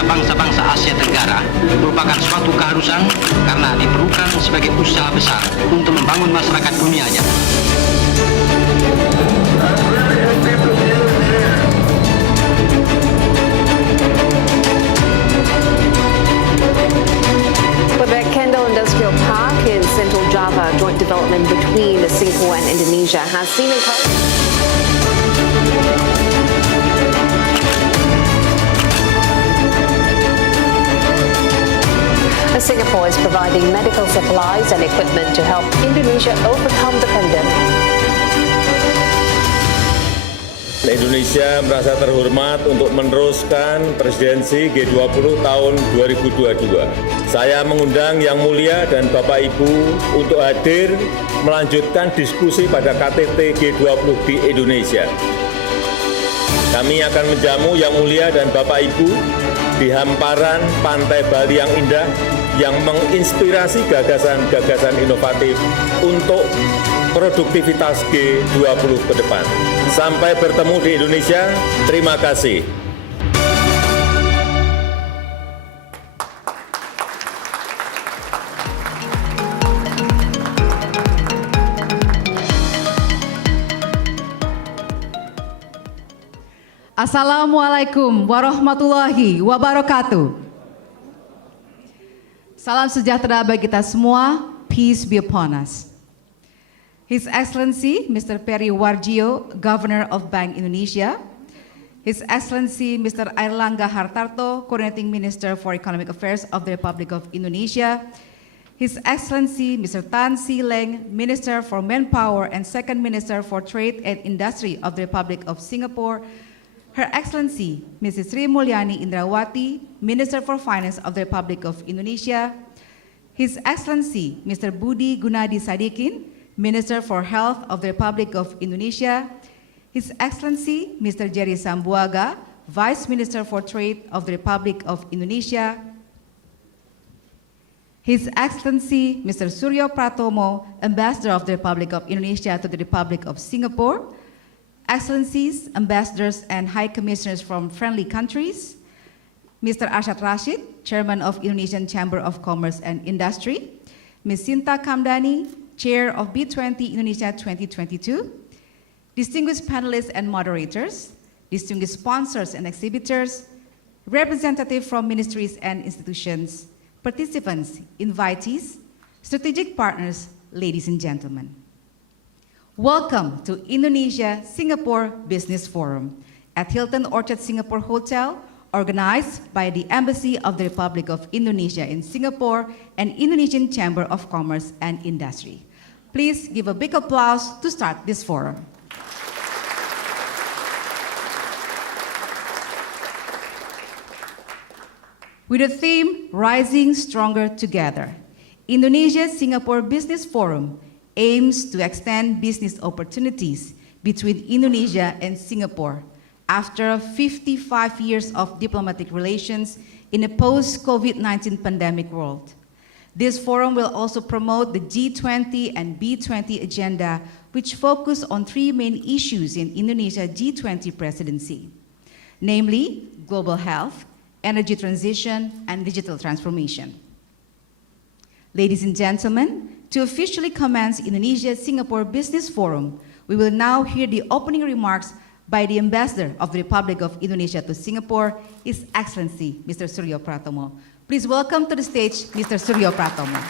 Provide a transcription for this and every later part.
antara bangsa-bangsa Asia Tenggara merupakan suatu keharusan karena diperlukan sebagai usaha besar untuk membangun masyarakat dunianya. The Kendal Industrial Park in Central Java, joint development between Singapore and Indonesia, has seen Singapore is providing medical supplies and equipment to help Indonesia overcome the pandemic. Indonesia merasa terhormat untuk meneruskan presidensi G20 tahun 2022. Saya mengundang Yang Mulia dan Bapak Ibu untuk hadir melanjutkan diskusi pada KTT G20 di Indonesia. Kami akan menjamu Yang Mulia dan Bapak Ibu di hamparan pantai Bali yang indah, yang menginspirasi gagasan-gagasan inovatif untuk produktivitas G20 ke depan. Sampai bertemu di Indonesia, terima kasih. Assalamualaikum warahmatullahi wabarakatuh. Salam sejahtera bagi kita semua. Peace be upon us. His Excellency Mr. Peri Warjio, Governor of Bank Indonesia. His Excellency Mr. Airlangga Hartarto, Coordinating Minister for Economic Affairs of the Republic of Indonesia. His Excellency Mr. Tan See Leng, Minister for Manpower and Second Minister for Trade and Industry of the Republic of Singapore. Her Excellency Mrs. Sri Mulyani Indrawati, Minister for Finance of the Republic of Indonesia. His Excellency Mr. Budi Gunadi Sadikin, Minister for Health of the Republic of Indonesia. His Excellency Mr. Jerry Sambuaga, Vice Minister for Trade of the Republic of Indonesia. His Excellency Mr. Suryo Pratomo, Ambassador of the Republic of Indonesia to the Republic of Singapore. Excellencies, Ambassadors, and High Commissioners from friendly countries. Mr. Arshad Rashid, Chairman of Indonesian Chamber of Commerce and Industry. Ms. Sinta Kamdani, Chair of B20 Indonesia 2022. Distinguished panelists and moderators, distinguished sponsors and exhibitors, representatives from ministries and institutions, participants, invitees, strategic partners, ladies and gentlemen. Welcome to Indonesia-Singapore Business Forum at Hilton Orchard Singapore Hotel, organized by the Embassy of the Republic of Indonesia in Singapore and Indonesian Chamber of Commerce and Industry. Please give a big applause to start this forum. With the theme, Rising Stronger Together, Indonesia-Singapore Business Forum aims to extend business opportunities between Indonesia and Singapore after 55 years of diplomatic relations in a post-COVID-19 pandemic world. This forum will also promote the G20 and B20 agenda, which focus on three main issues in Indonesia G20 presidency, namely global health, energy transition, and digital transformation. Ladies and gentlemen, to officially commence Indonesia-Singapore Business Forum, we will now hear the opening remarks by the Ambassador of the Republic of Indonesia to Singapore, His Excellency Mr. Suryo Pratomo. Please welcome to the stage Mr. Suryo Pratomo.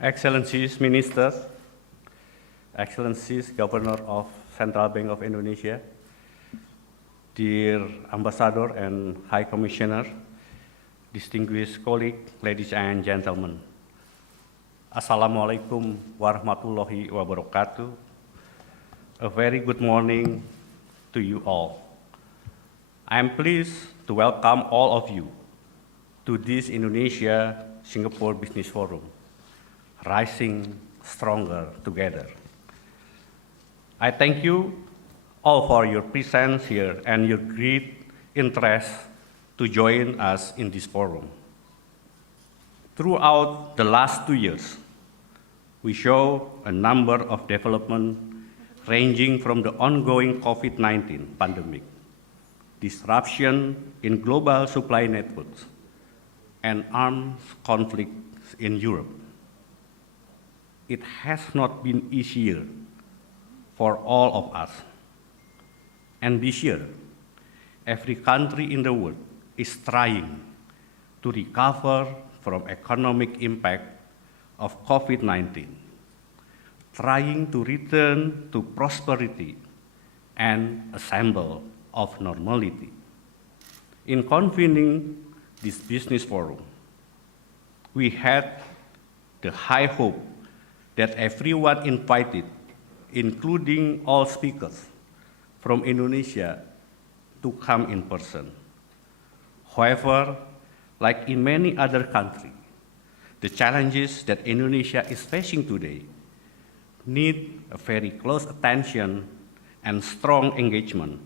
Excellencies, Ministers, Excellencies, Governor of Central Bank of Indonesia, dear Ambassador and High Commissioner, distinguished colleagues, ladies and gentlemen. Assalamualaikum warahmatullahi wabarakatuh. A very good morning to you all. I am pleased to welcome all of you to this Indonesia-Singapore Business Forum, Rising Stronger Together. I thank you all for your presence here and your great interest to join us in this forum. Throughout the last 2 years, we show a number of developments ranging from the ongoing COVID-19 pandemic, disruption in global supply networks, and armed conflicts in Europe. It has not been easier for all of us. And this year, every country in the world is trying to recover from economic impact of COVID-19, trying to return to prosperity and a symbol of normality. In convening this business forum, we had the high hope that everyone invited, including all speakers from Indonesia, to come in person. However, like in many other countries, the challenges that Indonesia is facing today need a very close attention and strong engagement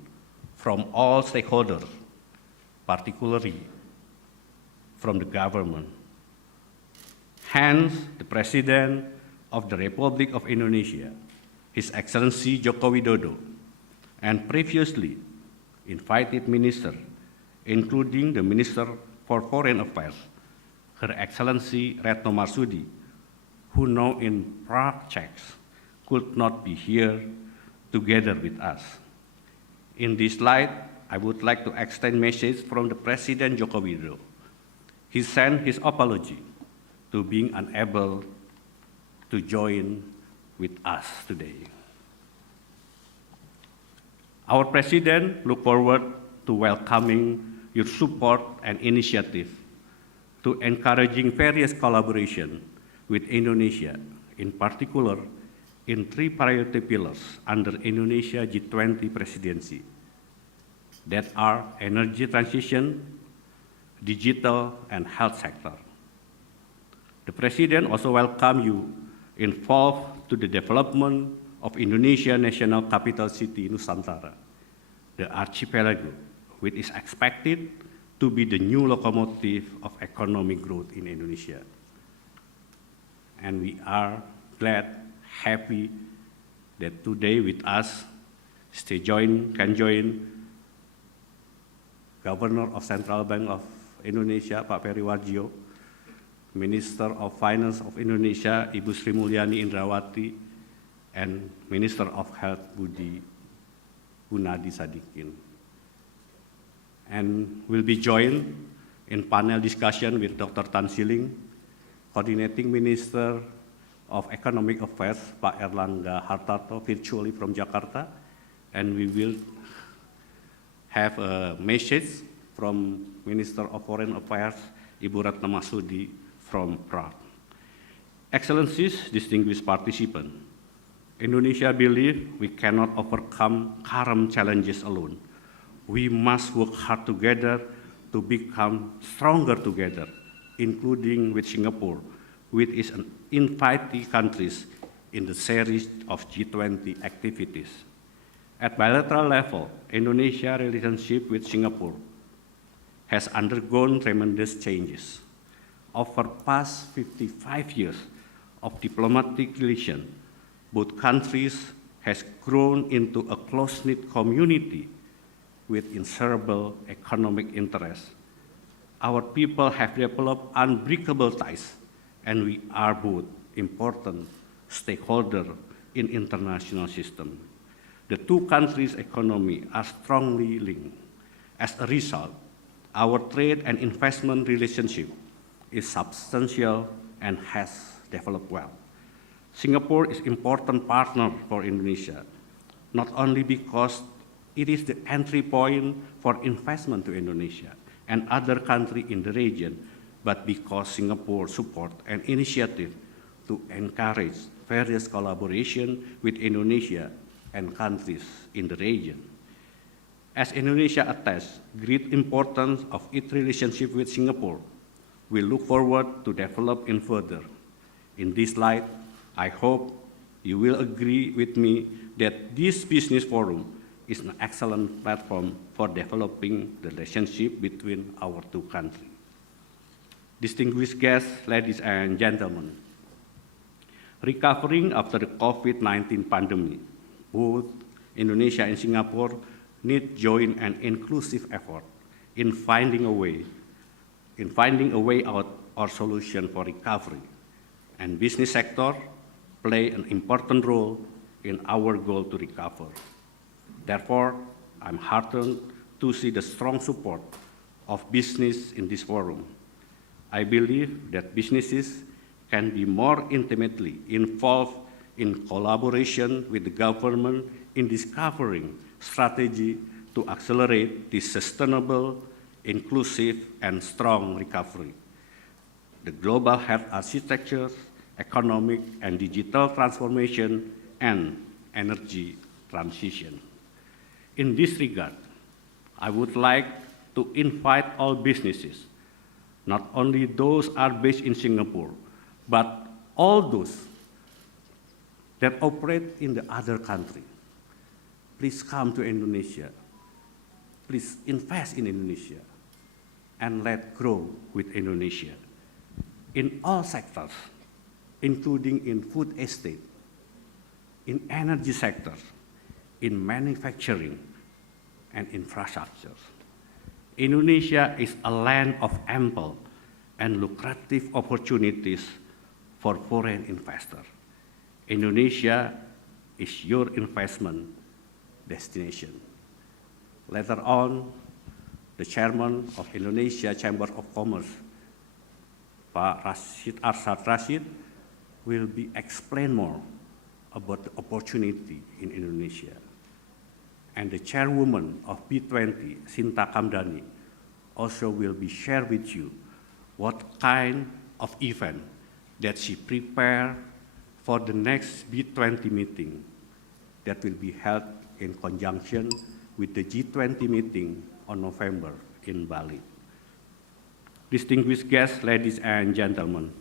from all stakeholders, particularly from the government. Hence, the President of the Republic of Indonesia, His Excellency Joko Widodo, and previously invited ministers, including the Minister for Foreign Affairs, Her Excellency Retno Marsudi, who now in Prague, Czech, could not be here together with us. In this light, I would like to extend message from the President Joko Widodo. He sent his apology to being unable to join with us today. Our President look forward to welcoming your support and initiative to encouraging various collaboration with Indonesia, in particular in 3 priority pillars under Indonesia G20 presidency, that are energy transition, digital, and health sector. The President also welcome you involved to the development of Indonesia National Capital City Nusantara, the archipelago, which is expected to be the new locomotive of economic growth in Indonesia. And we are glad, happy that today with us can join Governor of Central Bank of Indonesia, Pak Peri Warjio, Minister of Finance of Indonesia, Ibu Sri Mulyani Indrawati, and Minister of Health, Budi Gunadi Sadikin. And will be joined in panel discussion with Dr. Tan Siling, Coordinating Minister of Economic Affairs, Pak Erlangga Hartarto, virtually from Jakarta, and we will have a message from Minister of Foreign Affairs, Ibu Retno Marsudi from Prague. Excellencies, distinguished participants, Indonesia believes we cannot overcome current challenges alone. We must work hard together to become stronger together, including with Singapore, which is an invitee countries in the series of G20 activities. At bilateral level, Indonesia's relationship with Singapore has undergone tremendous changes. Over past 55 years of diplomatic relations, both countries has grown into a close-knit community with inseparable economic interests. Our people have developed unbreakable ties, and we are both important stakeholders in international system. The two countries' economies are strongly linked. As a result, our trade and investment relationship is substantial and has developed well. Singapore is an important partner for Indonesia, not only because it is the entry point for investment to Indonesia and other countries in the region, but because Singapore supports an initiative to encourage various collaboration with Indonesia and countries in the region. As Indonesia attests great importance of its relationship with Singapore, we look forward to develop it further. In this light, I hope you will agree with me that this business forum is an excellent platform for developing the relationship between our two countries. Distinguished guests, ladies and gentlemen, recovering after the COVID-19 pandemic, both Indonesia and Singapore need joint and inclusive effort in finding a way out or solution for recovery, and business sector play an important role in our goal to recover. Therefore, I'm heartened to see the strong support of business in this forum. I believe that businesses can be more intimately involved in collaboration with the government in discovering strategy to accelerate this sustainable, inclusive, and strong recovery. The global health architecture, economic and digital transformation, and energy transition. In this regard, I would like to invite all businesses, not only those are based in Singapore, but all those that operate in the other country. Please come to Indonesia. Please invest in Indonesia and let's grow with Indonesia in all sectors, including in food estate, in energy sector, in manufacturing and infrastructure. Indonesia is a land of ample and lucrative opportunities for foreign investors. Indonesia is your investment destination. Later on, the chairman of Indonesia Chamber of Commerce, Pak Rashid Arshad Rashid, will be explain more about the opportunity in Indonesia. And the chairwoman of B20, Sinta Kamdani, also will be share with you what kind of event that she prepared for the next B20 meeting that will be held in conjunction with the G20 meeting on November in Bali. Distinguished guests, ladies and gentlemen,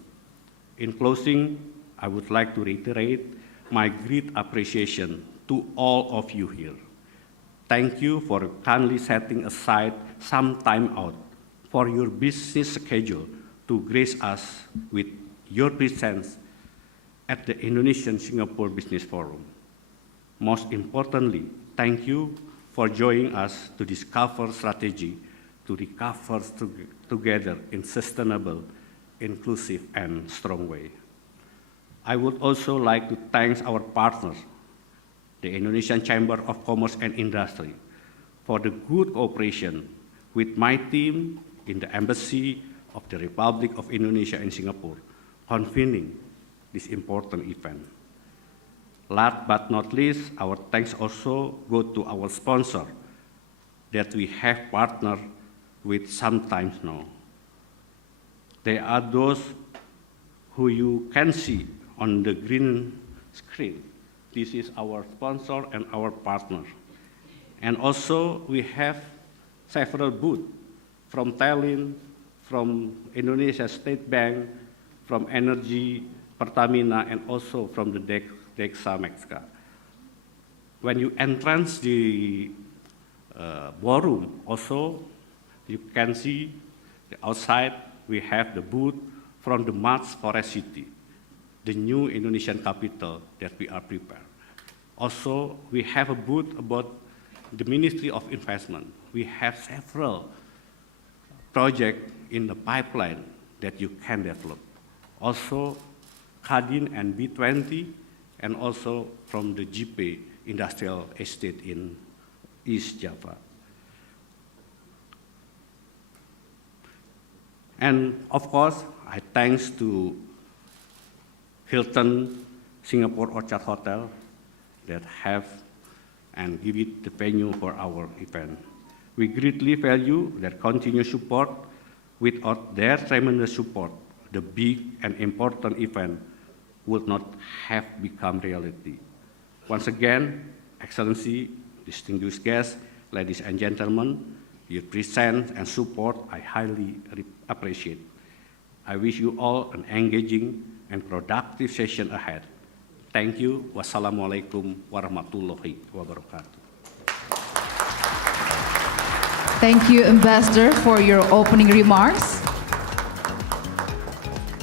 in closing, I would like to reiterate my great appreciation to all of you here. Thank you for kindly setting aside some time out for your business schedule to grace us with your presence at the Indonesian-Singapore Business Forum. Most importantly, thank you for joining us to discover strategy to recover together in sustainable, inclusive, and strong way. I would also like to thank our partners, the Indonesian Chamber of Commerce and Industry, for the good cooperation with my team in the Embassy of the Republic of Indonesia in Singapore, convening this important event. Last but not least, our thanks also go to our sponsor that we have partnered with sometimes now. They are those who you can see on the green screen. This is our sponsor and our partner. And also we have several booths from Thailand, from Indonesia State Bank, from Energy, Pertamina, and also from the Dexa Mexica. When you entrance the ballroom, also you can see the outside we have the booth from the Mars Forest City, the new Indonesian capital that we are prepared. Also, we have a booth about the Ministry of Investment. We have several projects in the pipeline that you can develop. Also, Kadin and B20, and also from the GP Industrial Estate in East Java. And of course, I thanks to Hilton Singapore Orchard Hotel that have and give it the venue for our event. We greatly value their continued support. Without their tremendous support, the big and important event would not have become reality. Once again, Excellency, distinguished guests, ladies and gentlemen, your presence and support I highly appreciate. I wish you all an engaging and productive session ahead. Thank you. Wassalamualaikum warahmatullahi wabarakatuh. Thank you, Ambassador, for your opening remarks.